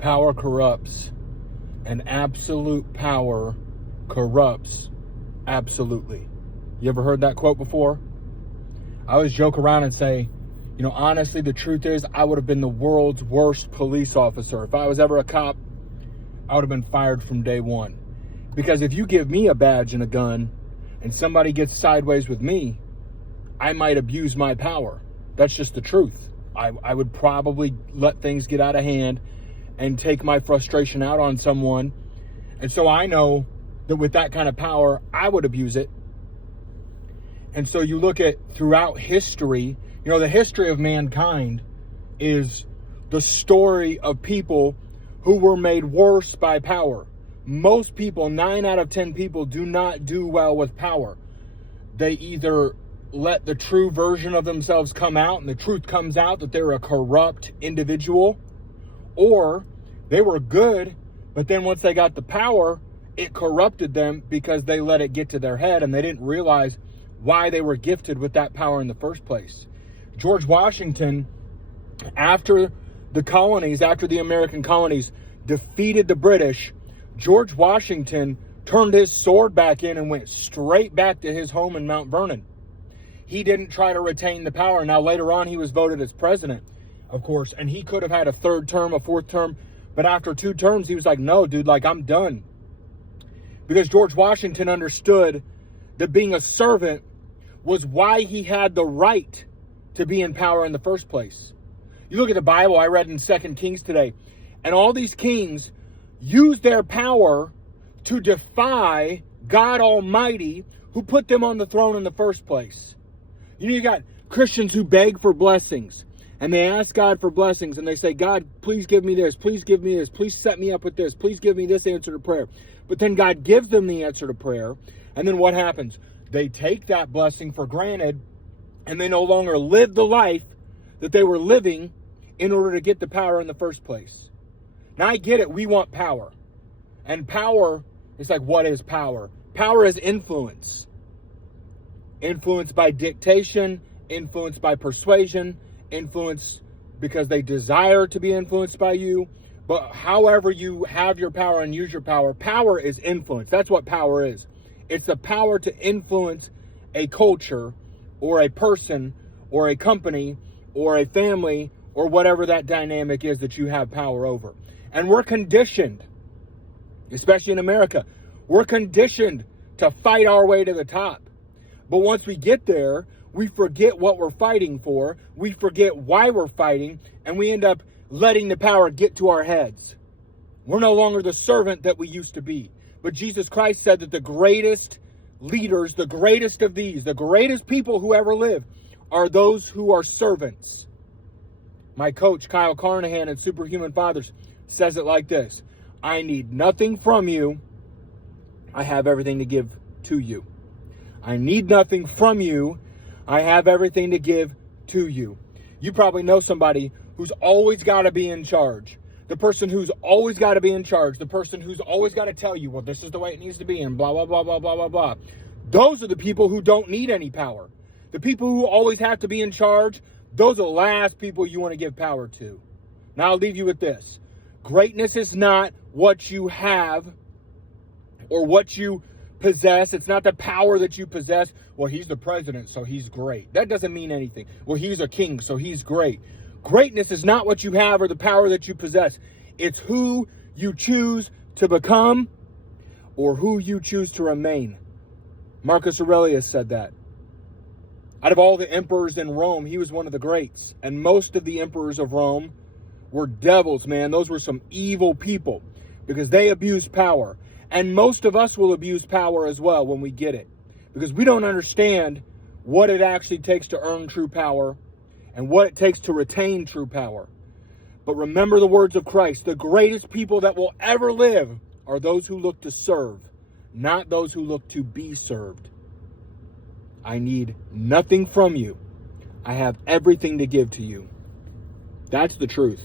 power corrupts, and absolute power corrupts absolutely. You ever heard that quote before? I always joke around and say, honestly, the truth is I would have been the world's worst police officer. If I was ever a cop, I would have been fired from day one. Because if you give me a badge and a gun and somebody gets sideways with me, I might abuse my power. That's just the truth. I would probably let things get out of hand and take my frustration out on someone. And so I know that with that kind of power, I would abuse it. And so you look at throughout history, the history of mankind is the story of people who were made worse by power. Most people, 9 out of 10 people, do not do well with power. They either let the true version of themselves come out, and the truth comes out that they're a corrupt individual, or they were good, but then once they got the power, it corrupted them because they let it get to their head and they didn't realize why they were gifted with that power in the first place. George Washington, after the American colonies defeated the British, George Washington turned his sword back in and went straight back to his home in Mount Vernon. He didn't try to retain the power. Now, later on, he was voted as president, of course, and he could have had a 3rd term, a 4th term, but after 2 terms, he was like, no, dude, I'm done. Because George Washington understood that being a servant was why he had the right to be in power in the first place. You look at the Bible, I read in 2 Kings today, and all these kings used their power to defy God Almighty, who put them on the throne in the first place. You got Christians who beg for blessings, and they ask God for blessings, and they say, God, please give me this, please give me this, please set me up with this, please give me this answer to prayer. But then God gives them the answer to prayer, and then what happens? They take that blessing for granted, and they no longer live the life that they were living in order to get the power in the first place. Now, I get it. We want power. And power is like, what is power? Power is influence. Influence by dictation, influence by persuasion, influence because they desire to be influenced by you. But however you have your power and use your power, power is influence. That's what power is. It's the power to influence a culture or a person or a company or a family or whatever that dynamic is that you have power over. And we're conditioned, especially in America, we're conditioned to fight our way to the top. But once we get there, we forget what we're fighting for, we forget why we're fighting, and we end up letting the power get to our heads. We're no longer the servant that we used to be. But Jesus Christ said that the greatest leaders, the greatest of these, the greatest people who ever lived, are those who are servants. My coach, Kyle Carnahan in Superhuman Fathers, says it like this: I need nothing from you. I have everything to give to you. I need nothing from you. I have everything to give to you. You probably know somebody who's always got to be in charge. The person who's always got to be in charge. The person who's always got to tell you, well, this is the way it needs to be, and blah, blah, blah, blah, blah, blah, blah. Those are the people who don't need any power. The people who always have to be in charge, those are the last people you want to give power to. Now, I'll leave you with this. Greatness is not what you have or what you possess. It's not the power that you possess. Well, he's the president, so he's great. That doesn't mean anything. Well, he's a king, so he's great. Greatness is not what you have or the power that you possess. It's who you choose to become or who you choose to remain. Marcus Aurelius said that. Out of all the emperors in Rome, he was one of the greats. And most of the emperors of Rome were devils, man. Those were some evil people because they abused power. And most of us will abuse power as well when we get it, because we don't understand what it actually takes to earn true power and what it takes to retain true power. But remember the words of Christ: the greatest people that will ever live are those who look to serve, not those who look to be served. I need nothing from you. I have everything to give to you. That's the truth.